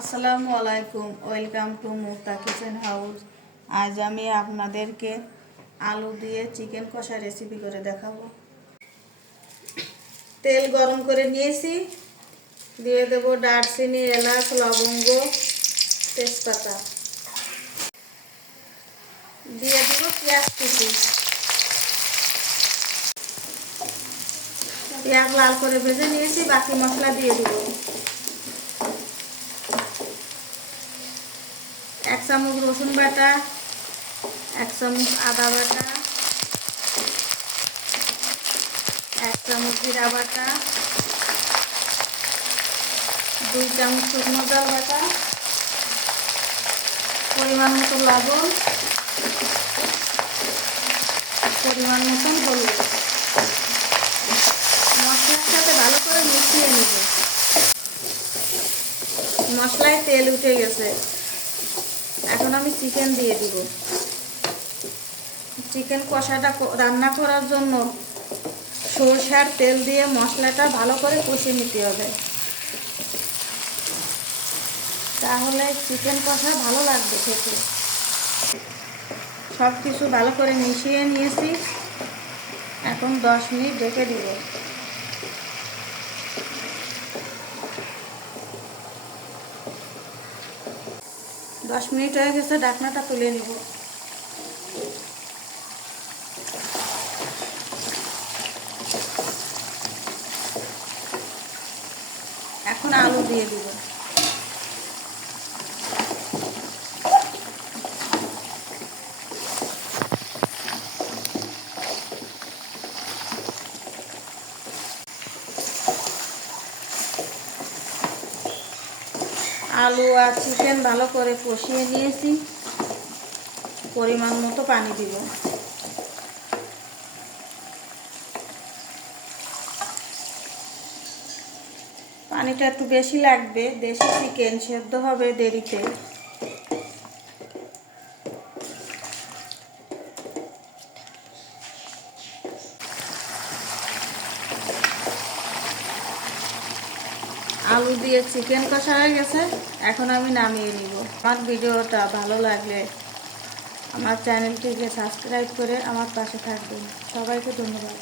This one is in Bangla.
আসসালামু আলাইকুম, welcome to Mukta kitchen house. আজ আমি আপনাদেরকে আলু দিয়ে চিকেন কষা রেসিপি করে দেখাবো। তেল গরম করে নিয়েছি, দিয়ে দেব দারচিনি, এলাচ, লবঙ্গ, তেজপাতা। দিয়ে দেবো পেঁয়াজ কুচি। পেঁয়াজ লাল করে ভেজে নিয়েছি, বাকি মশলা দিয়ে দেবো। এক চামচ রসুন বাটা, এক চামচ আদা বাটা, এক চামচ জিরা বাটা, দুই চামচ শুকনো জল বাটা, পরিমাণ মতো লবণ, পরিমাণ মতন হলুদ। মশলার সাথে ভালো করে মিশিয়ে নেব। মশলায় তেল উঠে গেছে। এখন আমি চিকেন দিয়ে দিব। চিকেন কষাটা রান্না করার জন্য সরষার তেল দিয়ে মশলাটা ভালো করে কষিয়ে নিতে হবে। তাহলে চিকেন কষা ভালো লাগবে খেতে। সব কিছু ভালো করে মিশিয়ে নিয়েছি। এখন দশ মিনিট ঢেকে দিব। দশ মিনিট হয়ে গেছে ঢাকনাটা তুলে নিব। এখন আলু দিয়ে দিব। আলু আর চিকেন ভালো করে কষিয়ে নিয়েছি। পরিমাণ মতো পানি দিব। পানিটা একটু বেশি লাগবে, দেশি চিকেন সেদ্ধ হবে দেরিতে। আলু দিয়ে চিকেন কষা হয়ে গেছে। এখন আমি নামিয়ে নিব। আমার ভিডিওটা ভালো লাগলে আমার চ্যানেলটিকে সাবস্ক্রাইব করে আমার পাশে থাকবেন। সবাইকে ধন্যবাদ।